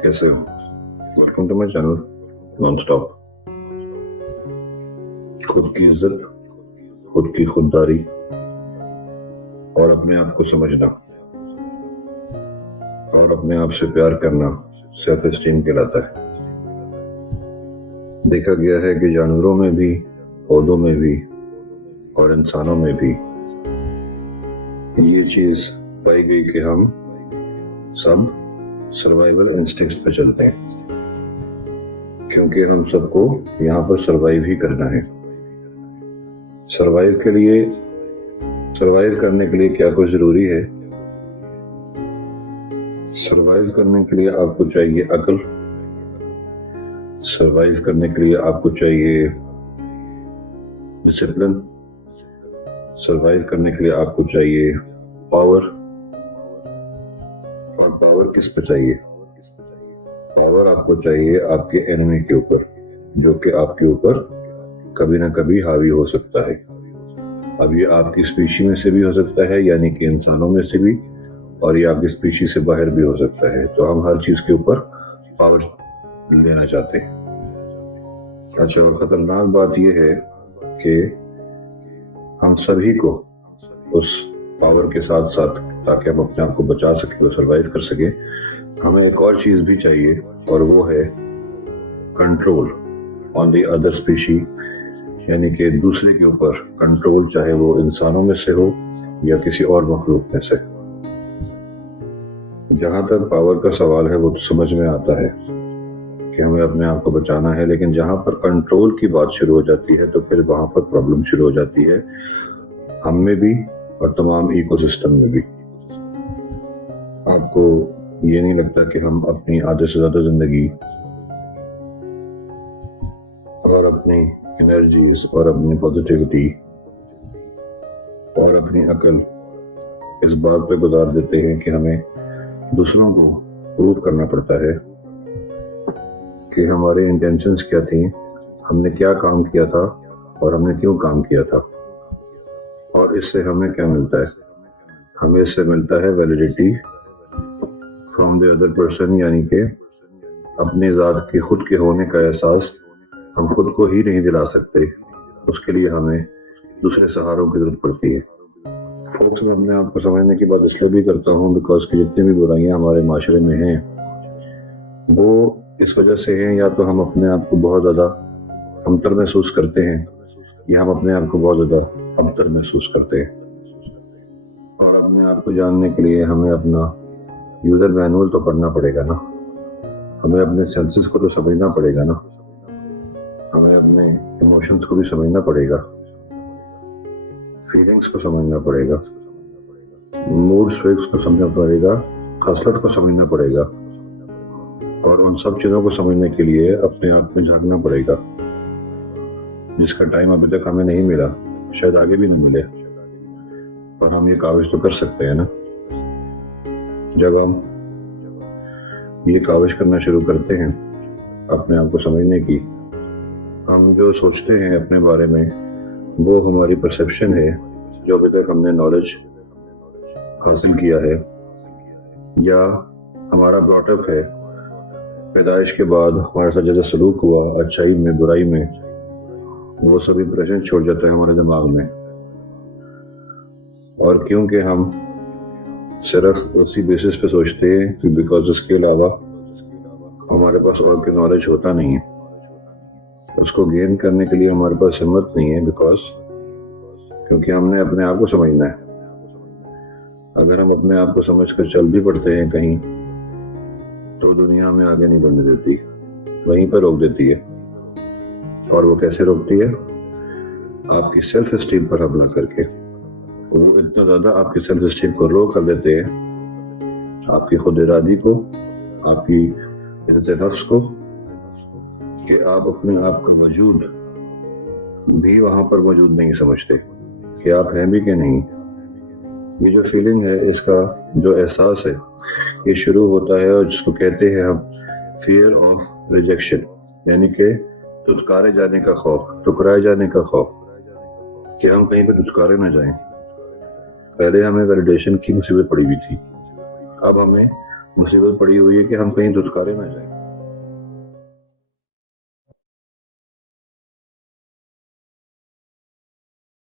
कैसे हो? Welcome to my channel non stop. खुद की इज्जत, खुद की खुददारी और अपने आप को समझना और अपने आप से प्यार करना सेल्फ एस्टीम कहलाता है। देखा गया है कि जानवरों में भी, पौधों में भी और इंसानों में भी ये चीज पाई गई कि हम सब सर्वाइवल इंस्टिंक्ट्स पे चलते हैं, क्योंकि हम सबको यहाँ पर सर्वाइव ही करना है। सर्वाइव करने के लिए क्या कुछ जरूरी है? सर्वाइव करने के लिए आपको चाहिए अक्ल, सर्वाइव करने के लिए आपको चाहिए डिसिप्लिन, सर्वाइव करने के लिए आपको चाहिए पावर। और पावर किस पे चाहिए? पावर आपको चाहिए आपके एनिमी के ऊपर, जो कि आपके ऊपर कभी ना कभी हावी हो सकता है। अब ये आपकी स्पीशी में से भी हो सकता है, यानी कि इंसानों में से भी, और ये आपकी स्पीशी से बाहर भी हो सकता है। तो हम हर चीज के ऊपर पावर लेना चाहते हैं। अच्छा, और खतरनाक बात यह है कि हम सभी को उस पावर के साथ साथ, ताकि हम अपने आप को बचा सके और सर्वाइव कर सके, हमें एक और चीज भी चाहिए, और वो है control on the other species, यानी कि दूसरे के ऊपर कंट्रोल, चाहे वो इंसानों में से हो या किसी और मखलूक में से। जहां तक पावर का सवाल है वो तो समझ में आता है कि हमें अपने आप को बचाना है, लेकिन जहां पर कंट्रोल की बात शुरू हो जाती है तो फिर वहां पर प्रॉब्लम शुरू हो जाती है, हम में भी और तमाम इकोसिस्टम में भी। आपको ये नहीं लगता कि हम अपनी आधे से ज्यादा जिंदगी और अपनी एनर्जीज और अपनी पॉजिटिविटी और अपनी अकल इस बात पे गुजार देते हैं कि हमें दूसरों को प्रूव करना पड़ता है कि हमारे इंटेंशंस क्या थी, हमने क्या काम किया था और हमने क्यों काम किया था, और इससे हमें क्या मिलता है? हमें इससे मिलता है validity from the other person, यानी कि अपने ज़ात के खुद के होने का एहसास हम खुद को ही नहीं दिला सकते, उसके लिए हमें दूसरे सहारों की जरूरत पड़ती है। फोक्स में अपने आप को समझने की बात इसलिए भी करता हूँ बिकॉज की जितनी भी बुराइयां हमारे माशरे में हैं वो इस वजह से हैं, या तो हम अपने आप को बहुत ज़्यादा कमतर महसूस करते हैं, या हम अपने आप को बहुत ज़्यादा कमतर महसूस करते हैं। और अपने आप को जानने के लिए हमें अपना यूजर मैनुअल तो पढ़ना पड़ेगा ना, हमें अपने सेंसेस को तो समझना पड़ेगा ना, हमें अपने इमोशंस को भी समझना पड़ेगा, फीलिंग्स को समझना पड़ेगा, मूड स्विंग्स को समझना पड़ेगा, खसलत को समझना पड़ेगा, और उन सब चीजों को समझने के लिए अपने आप में झांकना पड़ेगा, जिसका टाइम अभी तक हमें नहीं मिला, शायद आगे भी नहीं मिले, पर हम ये काविश तो कर सकते हैं ना। जब हम ये काविश करना शुरू करते हैं अपने आप को समझने की, हम जो सोचते हैं अपने बारे में वो हमारी परसेप्शन है, जो अभी तक हमने नॉलेज हासिल किया है, या हमारा ब्रॉटअप है, पैदाइश के बाद हमारे साथ जैसा सलूक हुआ, अच्छाई में बुराई में, वो सभी प्रेजेंट छोड़ जाता है हमारे दिमाग में। और क्योंकि हम सिर्फ उसी बेसिस पे सोचते हैं कि बिकॉज उसके अलावा हमारे पास और कोई नॉलेज होता नहीं है, उसको गेन करने के लिए हमारे पास हिम्मत नहीं है, क्योंकि हमने अपने आप को समझना है। अगर हम अपने आप को समझ कर चल भी पड़ते हैं कहीं, तो दुनिया हमें आगे नहीं बढ़ने देती, वहीं पर रोक देती है। और वो कैसे रोकती है? आपकी सेल्फ एस्टीम पर हमला करके। वो इतना ज्यादा आपकी सेल्फ एस्टीम को लो कर देते हैं, आपकी खुद इरादी को, आपकी इज्जत नफ्स को, कि आप अपने आप का वजूद भी वहां पर मौजूद नहीं समझते कि आप हैं भी कि नहीं। ये जो फीलिंग है, इसका जो एहसास है, ये शुरू होता है और जिसको कहते हैं हम फियर ऑफ रिजेक्शन, यानी कि धुतकारे जाने का खौफ, ठुकराए जाने का खौफ, कि हम कहीं पे धुतकारे ना जाएं। पहले हमें वैलिडेशन की मुसीबत पड़ी हुई थी, अब हमें مصیبت پڑی ہوئی ہے کہ ہم کہیں دھتکارے نہ جائیں.